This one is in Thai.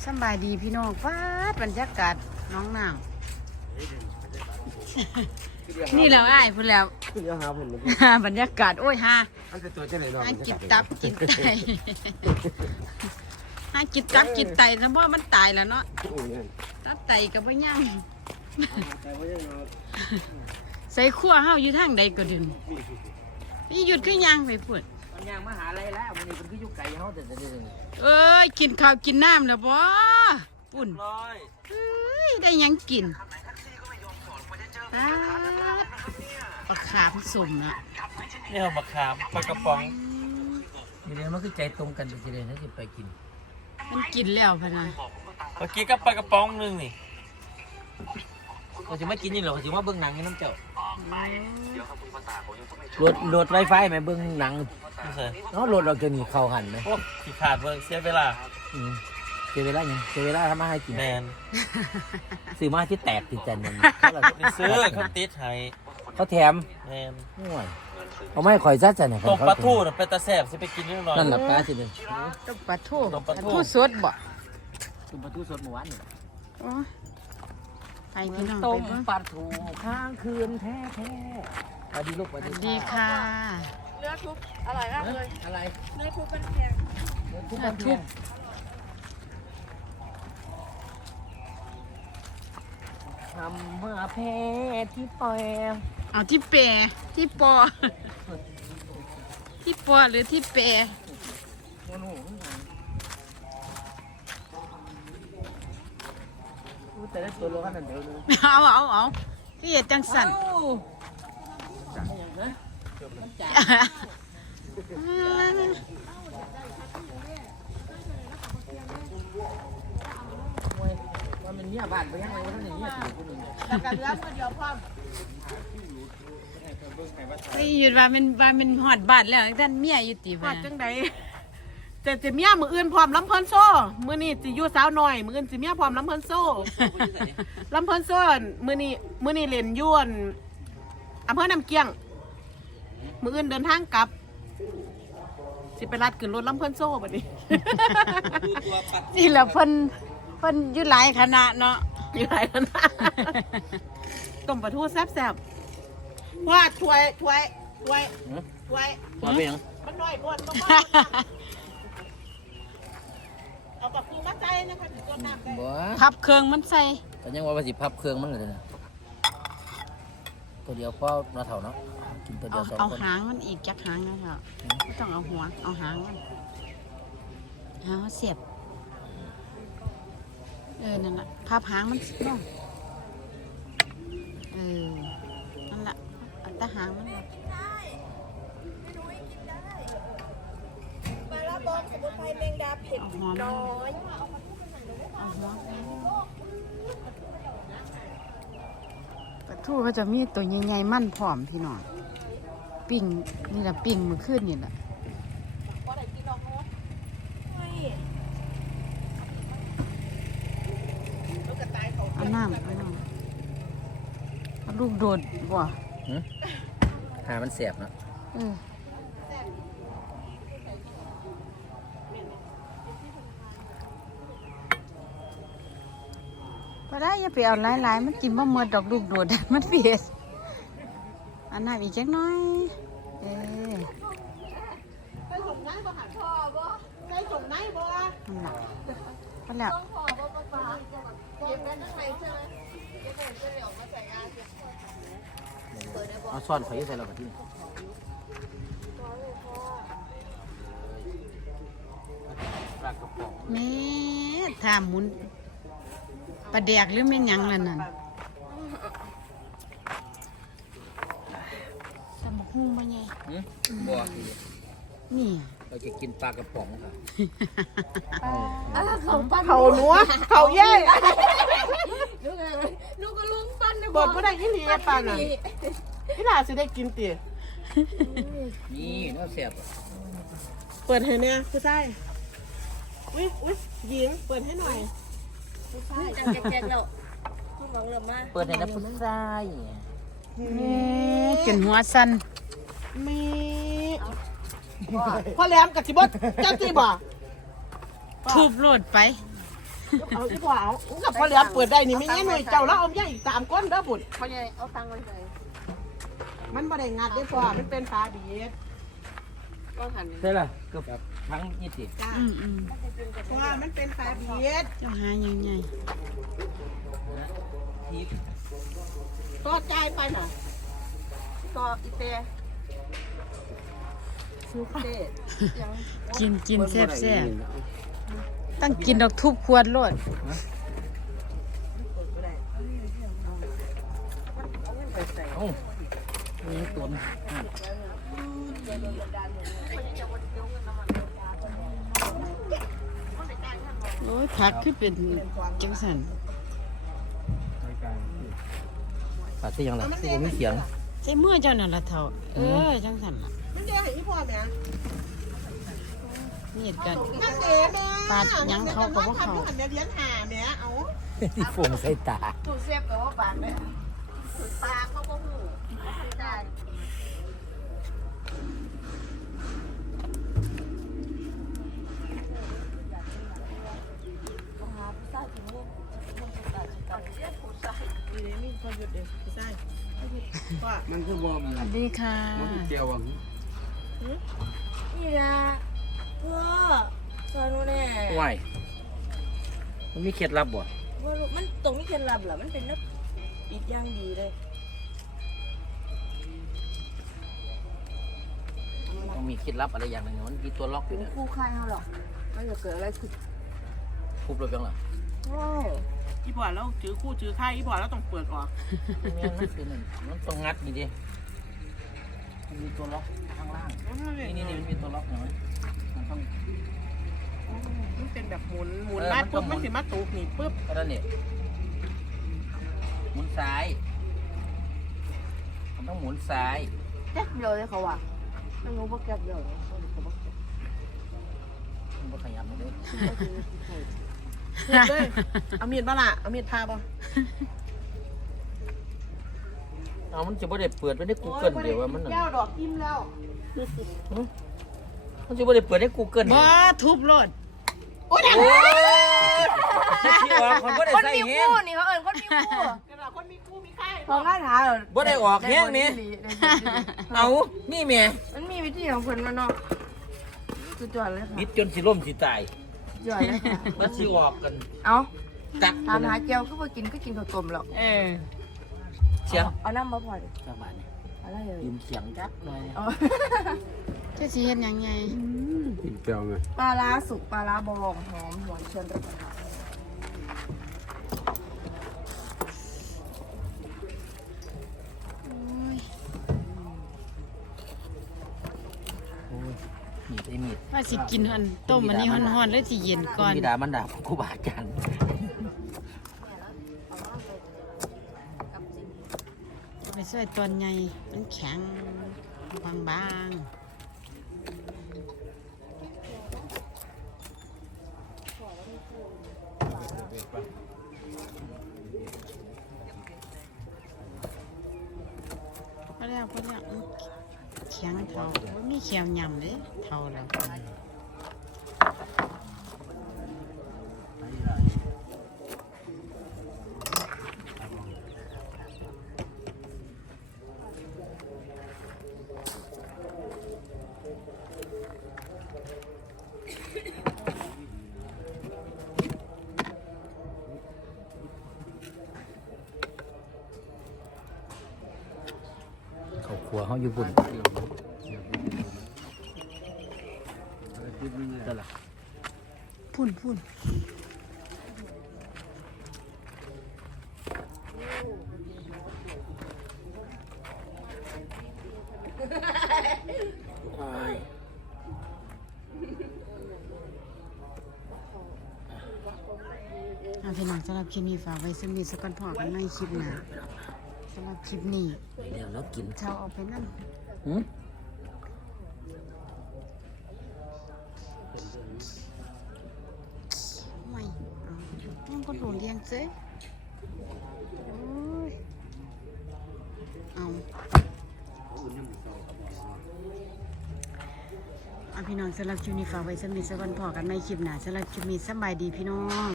สบายดีพี่น้องฟ้าบรรยากาศน้องน้ำนี่แล้วอ้ายพูดแล้วคือเดี๋ยวหาผมเลยบรรยากาศโอ้ยฮาอันจะตัวเจ้าไหนเนาะให้กินตับกินไตให้กินตับกินไตแล้วเพราะมันตายแล้วเนาะโอ้ยเนี่ยตับไตก็ไม่ยั่งแต่ว่ายังเอาใส่ขั้วเฮาอยู่ทางใดก็ดึงพี่หยุดขึ้นยังไปพูดมันยังมาหาอะไรแล้ววันนี้เป็นคือยุกไก่เขาแต่จะได้เอ้ยกินข้าวกินน้ำแล้วบ่ปุ่นร้อยเฮ้ยได้หยังกินปลาขาผสมนะเนี่ยบักขามปลากระป๋องนี่เดี๋ยวมันคือใจตรงกันจะเลยถ้าจะไปกินมันกินแล้วพะนะเมื่อกี้ก็ปลากระป๋องนึงนี่เราจะไม่กินนี่หรอกเราจะมาเบิ้งหนังให้น้ำเจ้าโหลดไวไฟไหมเบิ้งหนังเนาะโหลดเราจะหนีเข้าหันไหมพวกขี้ขาดเบิ่งเสียเวลาเจอเวลายังเจอเวลาทำมาให้กินแมนซื้อมาที่แตกติดจันมันไปซื้อเขาติดให้เขาแถมแมนห่วยเอาไม่ข่อยซัดจันเนี่ยต้มปลาทูน่ะเป็นตาแซ่บสิไปกินนิดหน่อยนั่นแหละปลาสิเลยต้มปลาทูต้มปลาทูสดบ่ต้มปลาทูสดเมื่อวานนี่โอ้ยไปพี่น้องต้ไปมเบิ่งปลาทูข้างคืนแท้สวัสดีลูกสวัสสวัสดีดีค่ะเนื้อทุบอร่อยมากเลยอะไรเนื้อทุบเป็นแพงทุกคนทุกทำมาแพ้ที่ปล่อยเอาที่เปรที่ปอ ที่ปอหรือที่เปรโอ้โหแต่ได้ตัวโลกันนั่นเดี๋ยวนึงเอาที่เห็ดจังสันว่ามันเนี่ยบาดไปยังไงวะท่านเนี่ยถือคนหนึ่งกันแล้วเดียวพร้อมไม่หยุดว่ามันหอดบาดแล้วท่านเมียอยู่ตีว่าบ้าจังไดจะเมียมืออื่นพร้อมลำเพลินโซ่มื้อนี้สิอยู่สาวน้อยมื้ออื่นสิเมียพร้อมลำเพลินโซ่ลำเพลินโซ่มื้อนี้เล่นยวนอำเภอน้ำเกียงมื้ออื่นเดินทางกลับสิไปรัดขึ้นรถลำเพลินโซ่บัดนี้นี่แหละเพิ่นอยู่หลายคณะเนาะอยู่ไหนกันนะต้มปลาทูแซ่บๆว่าถ้วยมาเป็นยังมันน้อยบนก็ว่าเอากับปูมาใจนะคะถึงต้นน้ำได้บ่พับเครื่องมันใส่แต่ยังว่าสิพับเครื่องมันเลยนะตัวเดียวพ่อมาเท่าเนาะกินตัวเดียวสองเอาคนหางมันอีกจักหางนะคะไม่ต้องเอาหัวเอาหางมันเอาเสียบนั่นแหละพับหางมันลงนั่นแหละเอาแต่หางมันลงปลาละบองสมุนไพรแมงดาเผ็ดเอาหัวมันน้อยเอาหัวปลาทูเขาจะมีตัวใหญ่ๆมั่นผอมพี่น้องปิ่งนี่แหละปิ่งมือขึ้นนี่แหละเอาน้ำเอาลูกโดดบ่หามันเสียบเนาะก็ได้อย่าไปเอาหลายๆมันกินบ่หมดดอกลูกโดด มันเปียกอันน้ำอีกจักหน้อยไปส่งไหนบ่หันพ่อบ่ไปส่งไหนบ่นั่นแหละก็แล้วพ่อบ่ปลาเก็บกันข้างในใช่ไหมเก็บกันจะเหลียวมาใส่งานเอาซ่อนไฟใส่เรากับที่นี่ปลากระป๋องแม่ถามหมุนปลาแดกหรือแม่นหยังล่ะนั่นสมหุ้งบ่ไงบัวนี่เราจะกินปลากระป๋องค่ะเขาหนัวเขาเย่ลูกก็ลุงปั้นนะบดบ่ได้อีหลีปันน่ะพี่หลาสิได้กินตินี่น่าเสียบเปิดให้เนี่ยผู้ชายอุ๊ยหญิงเปิดให้หน่อยจังแจกๆแล้วคุณหวังเริ่มมาเปิดให้นะพุ่นทรายกินหัวสั่นมีพ่อแหลมกับสิบดจังสิบ่ทูบโลดไปเอาที่พ่อเอากับพ่อเหลือเปิดได้นี่ไม่งั้นหน่วยเจ้าแล้วเอาย่าอีก3ก้อนเด้อบุญพ่อใหญ่เอาตังค์ไว้ใส่มันบ่ได้งัดได้พ่อมันเป็นปลาดีดก็หันใช่ล่ะเกือบทั้งยี่สิบจ้าอืมเพราะว่ามันเป็นปลาดีดเจ้าหาใหญ่ทิพย์ก็จ่ายไปน่ะก็อีเต้ซุปเต้ยังๆกินแซ่บๆต้องกินดอกทุบขวดโลดโอ้นี่ตัวนึงโอ้ยผักคือเป็นจังสันปาที่ยังไงที่ผมมีเสียงใส่มือเจ้านั่นละเท่าจังสันล่ะมันเดี๋ยวให้อีพ่อแม่นี่กันนั่นเด้แม่ปาดหยังเขาก็บ่เข้าหันเดี๋ยวเลี้ยงหาแม่เอาที่ฝงใส่ตาตู้เซฟแต่ว่าปากเลยปากเขาก็หูได้นี่พอหยุดเดี๋ยวใช่พ่อมันคือบ่สวัสดีค่ะเจียวอ่ะนี่นะพ่อสอนหนูแน่ไหวมันมีเคล็ดลับบ่ว่ามันตรงนี้เคล็ดลับเหรอมันเป็นนักอีกอย่างดีเลยต้องมีเคล็ดลับอะไรอย่างหนึ่งมันมีตัวล็อกอยู่เนี่ยคู่ค่ายเขาหรอกมันจะเกิดอะไรขึ้นทุบเลยเพียงหรอโอ้อีพ่อแล้วถือคู่ถือค่ายอีพ่อแล้วต้องเปิดออกแม่นมันคือหนึ่งมันต้องงัดดีดิมันมีตัวล็อกข้างล่างนี่มันมีตัวล็อกเห็นไหมมันต้องมันเป็นแบบหมุนเออมามันต้ปุ๊อบ งหมุมันนสิมาตูกนี่ปุ๊บก็ได้เนี่ยหมุนซ้ายมันต้องหมุนซ้ายแจ๊กเดียวเลยเขาว่ะไม่รู้ว่าแจ๊กเดียวเลยเขาบอกมันบ่ขยับไม่ได้เลยเอามีดบ้าล่ะเอามีดพาบ่เอามันจะบ่ได้เปิดไว้ใน Google เดี๋ยวว่ามันน่ะแก้วดอกกิมแล้วมันจะบ่ได้เปิดใน Google บ่ทุบโลดโอ้ยโอ้ยที่ออกมันบ่ได้คนใส่มีแฮคู่งนี่เขาเอิญคนมีคู่เดี๋ยวเราคนมีคู่มีค่ายของคาถาเหรอบ่ได้ออกแฮงนี่เอานี่แม่มันมีวิธีของคนมันเนาะสุดยอดเลยค่ะบิดจนสิล่มสิตายสุดยอดเลยค่ะมันสิออกกันเอากัดถามหาแก้วก็ไปกินก็กินข้าวต้มแล้วเสียงเอาน้ำมาพอดิจังหวะนี้อะไรเลยยืมเสียงจักหน่อยเนี่ยเอาเจ้าสิเฮ็ดหยังไงกินเจียวไงปลาร้าสุกปลาร้าบองหอมหวานเชิญรับประทานโอ้ยมีดไอ้มีดว่าสิกินอันต้มอันนี้ฮ้อนๆแล้วสิเย็นก่อนมีดามันด่าครูบาอาจารย์ไปช่วยตอนใหญ่มันแข็งบางๆพอแล้วแข็งเท่าโอ้ยมีแขวยำเลยเท่าแล้วเขาครัวเขาอยู่บุญนั่นแหละพุ่น พี่น้องสำหรับคลิปนี้ฝากไว้สมิสกันพอกันในคลิปหน้าสำหรับคลิปนี้เดี๋ยวแล้วกินเช้าเอาไปนั่นหืมไม่เอามันก็โดนเลี้ยงเจ๊โอ้ยเอาพี่น้องสำหรับคลิปนี้ฝากไว้สมิสกันพอกันในคลิปหน้าสำหรับคลิปนี้สบายดีพี่น้อง